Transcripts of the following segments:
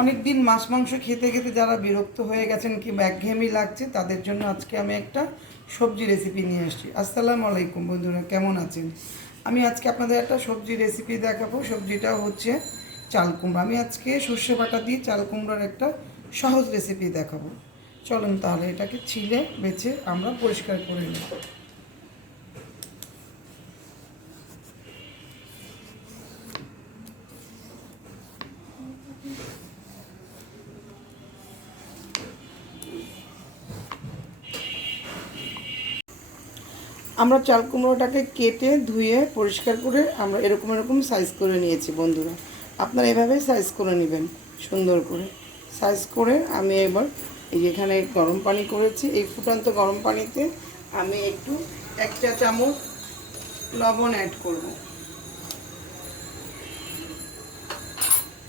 অনেক দিন মাছ মাংস খেতে খেতে যারা বিরক্ত হয়ে গেছেন কিংবা একঘেয়েমি লাগছে তাদের জন্য আজকে আমি একটা সবজি রেসিপি নিয়ে আসছি। আসসালামু আলাইকুম বন্ধুরা, কেমন আছেন? আমি আজকে আপনাদের একটা সবজি রেসিপি দেখাবো। সবজিটা হচ্ছে চাল কুমড়া। আমি আজকে সর্ষে বাটা দিয়ে চাল কুমড়ার একটা সহজ রেসিপি দেখাবো। চলুন তাহলে এটাকে ছিলে বেছে আমরা পরিষ্কার করে নিই। আমরা চাল কুমড়োটাকে কেটে ধুয়ে পরিষ্কার করে আমরা এরকম এরকম সাইজ করে নিয়েছি বন্ধুরা। আপনারা এভাবেই সাইজ করে নেবেন সুন্দর করে। সাইজ করে আমি এবার এই এখানে গরম পানি করেছি। এই ফুটন্ত গরম পানিতে আমি একটু 1 চা চামচ লবণ অ্যাড করব।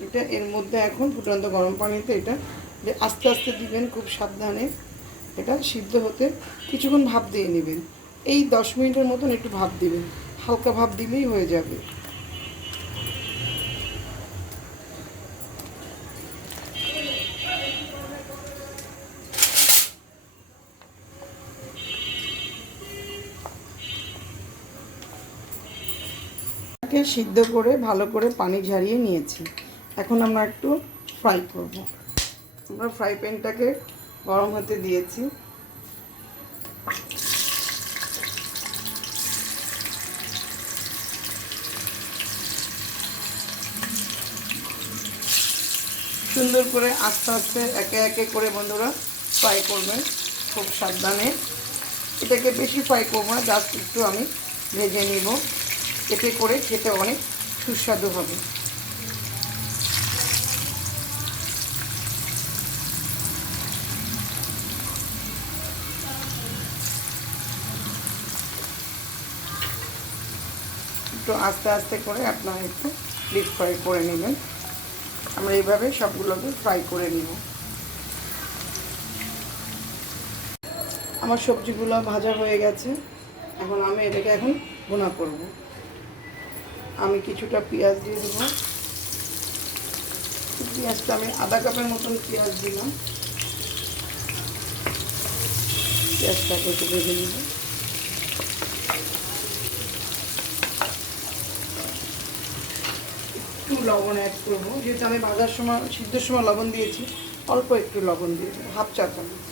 এটা এর মধ্যে এখন ফুটন্ত গরম পানিতে এটা যে আস্তে আস্তে দিবেন, খুব সাবধানে। এটা সিদ্ধ হতে কিছুক্ষণ ভাপ দিয়ে নেবেন। এই 10 মিনিটের মতন একটু ভাপ দিবেন, হালকা ভাপ দিলেই হয়ে যাবে। সিদ্ধ করে ভালো করে পানি ঝরিয়ে নিয়েছি। এখন আমরা একটু ফ্রাই করব। আমরা ফ্রাই প্যানটাকে গরম হতে দিয়েছি। সুন্দর করে আস্তে আস্তে একে একে করে বন্ধুরা ফ্রাই করবেন, খুব সাবধানে। এটাকে বেশি ফ্রাই করবো না, জাস্ট একটু আমি ভেজে নিব। এতে করে খেতে অনেক সুস্বাদু হবে। একটু আস্তে আস্তে করে আপনারা একটু ডিপ ফ্রাই করে নেবেন। আমরা এইভাবে সবগুলোকে ফ্রাই করে নিব। আমার সবজিগুলো ভাজা হয়ে গেছে। এখন আমি এটাকে ভুনা করব। আমি কিছুটা পেঁয়াজ দিয়ে দেব। পেঁয়াজটা আমি আধা কাপের মতন পেঁয়াজ দিলাম। পেঁয়াজটাকে একটু ভেজে নেব। একটু লবণ অ্যাড করবো, যেহেতু আমি ভাজার সময় সিদ্ধর সময় লবণ দিয়েছি। অল্প একটু লবণ দিয়ে দেবো, হাফ চা চামচ।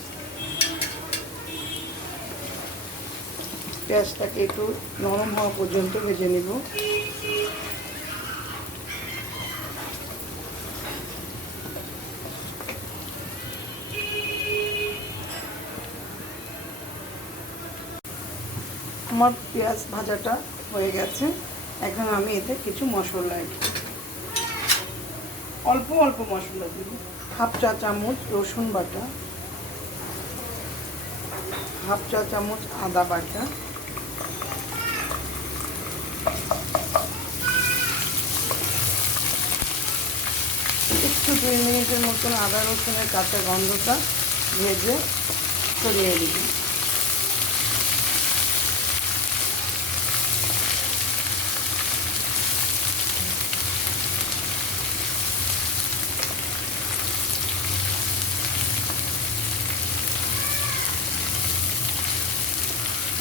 পেঁয়াজটাকে একটু নরম হওয়া পর্যন্ত ভেজে নেব। আমার পেঁয়াজ ভাজাটা হয়ে গেছে। এখন আমি এতে কিছু মশলা অ্যাড করব। অল্প অল্প মশলা দিব। হাফ চা চামচ রসুন বাটা, হাফ চা চামচ আদা বাটা, একটু 2 মিনিটের মতন আদা রসুনের কাঁচা গন্ধটা ভেজে সরিয়ে দিব।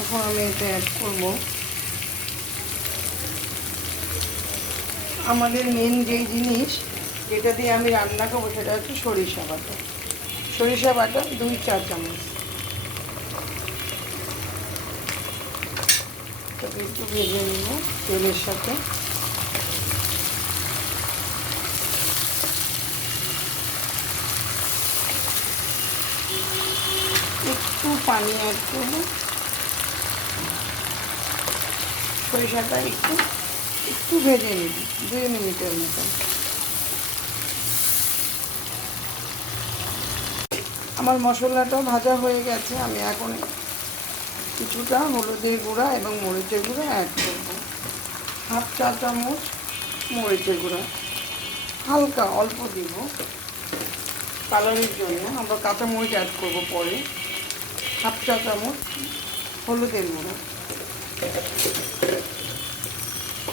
এখন আমি এটা অ্যাড করব আমাদের মেন যেই জিনিস যেটা দিয়ে আমি রান্না করবো সেটা হচ্ছে সরিষা বাটা। সরিষা বাটা 2 চা চামচ। তবে একটু ভেজে নিব তেলের সাথে। একটু পানি অ্যাড করব। সরিষাটা একটু একটু ভেজে নিব 2 মিনিটের মতো। আমার মশলাটা ভাজা হয়ে গেছে। আমি এখন কিছুটা হলুদের গুঁড়া এবং মরিচের গুঁড়া অ্যাড করব। হাফ চা চামচ মরিচের গুঁড়া, হালকা অল্প দিব কালারের জন্য। আমরা কাঁচা মরিচ অ্যাড করব পরে। হাফ চা চামচ হলুদের গুঁড়া,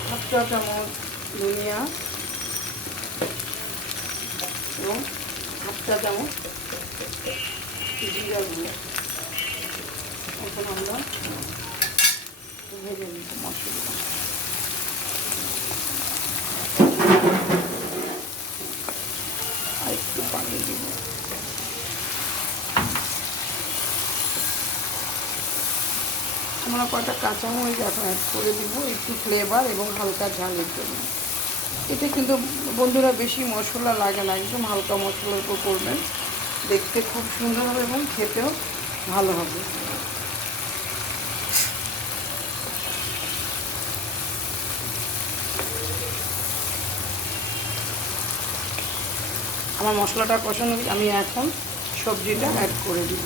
হাফ চা চামচ ধনিয়া, এবং হাফ চা চামচ জিরা গুঁড়ো। এখন আমরা ভেজে নিব মশলা। আর একটু পানি দিব। আমরা কয়েকটা কাঁচামরিচ এখন অ্যাড করে দিব একটু ফ্লেভার এবং হালকা ঝালের জন্য। এতে কিন্তু বন্ধুরা বেশি মশলা লাগে না, একদম হালকা মশলার উপর করবেন, দেখতে খুব সুন্দর হবে এবং খেতেও ভালো হবে। আমার মশলাটা কষানো, আমি এখন সবজিটা অ্যাড করে দিব।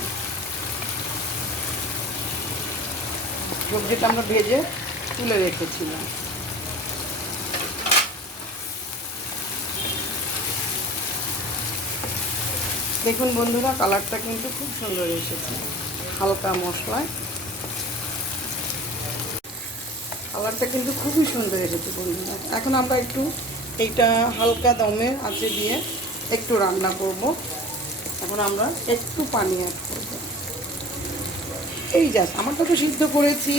সবজিটা আমরা ভেজে তুলে রেখেছিলাম। দেখুন বন্ধুরা, কালারটা কিন্তু খুব সুন্দর এসেছে হালকা মশলায়। কালারটা কিন্তু খুবই সুন্দর এসেছে বন্ধুরা। এখন আমরা একটু এইটা হালকা দমের আঁচে দিয়ে একটু রান্না করব। এখন আমরা একটু পানি অ্যাড করব। এই জাস্ট আমারটা তো সিদ্ধ করেছি,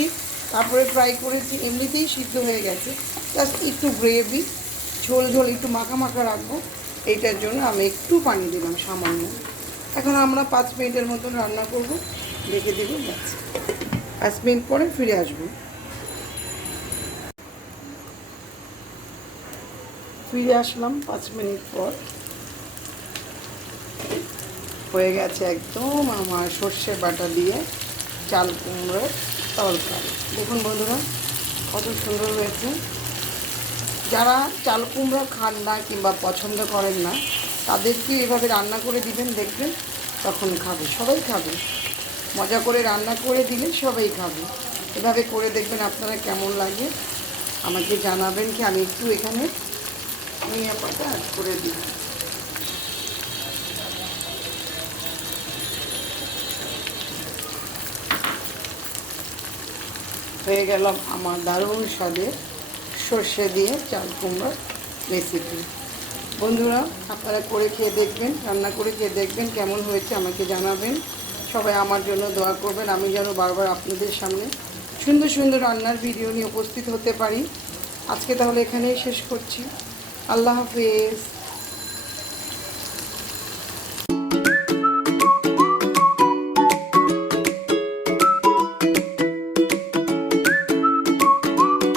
তারপরে ফ্রাই করেছি, এমনিতেই সিদ্ধ হয়ে গেছে। জাস্ট একটু গ্রেভি ঝোল ঝোল একটু মাখা মাখা রাখবো, এইটার জন্য আমি একটু পানি দিলাম সামান্য। এখন আমরা 5 মিনিটের মতন রান্না করব, রেখে দেবো। ব্যাস 5 মিনিট পরে ফিরে আসবো। ফিরে আসলাম 5 মিনিট পর। হয়ে গেছে একদম আমার সর্ষে বাটা দিয়ে চাল কুমড়োর তরকারি। দেখুন বন্ধুরা কত সুন্দর হয়েছে। যারা চাল কুমড়ো খান না কিংবা পছন্দ করেন না, তাদেরকে এভাবে রান্না করে দিবেন, দেখবেন তখন খাবে, সবাই খাবে। মজা করে রান্না করে দিলে সবাই খাবে। এভাবে করে দেখবেন আপনারা কেমন লাগে আমাকে জানাবেন। কি আমি একটু এখানে ধনিয়া পাতা অ্যাড করে দিই। হয়ে গেল আমার দারুণ স্বাদের সর্ষে দিয়ে চাল কুমড়োর রেসিপি। বন্ধুরা আপনারা করে খেয়ে দেখবেন, রান্না করে খেয়ে দেখবেন কেমন হয়েছে আমাকে জানাবেন। সবাই আমার জন্য দোয়া করবেন, আমি যেন বারবার আপনাদের সামনে সুন্দর সুন্দর রান্নার ভিডিও নিয়ে উপস্থিত হতে পারি। আজকে তাহলে এখানেই শেষ করছি। আল্লাহ হাফেজ।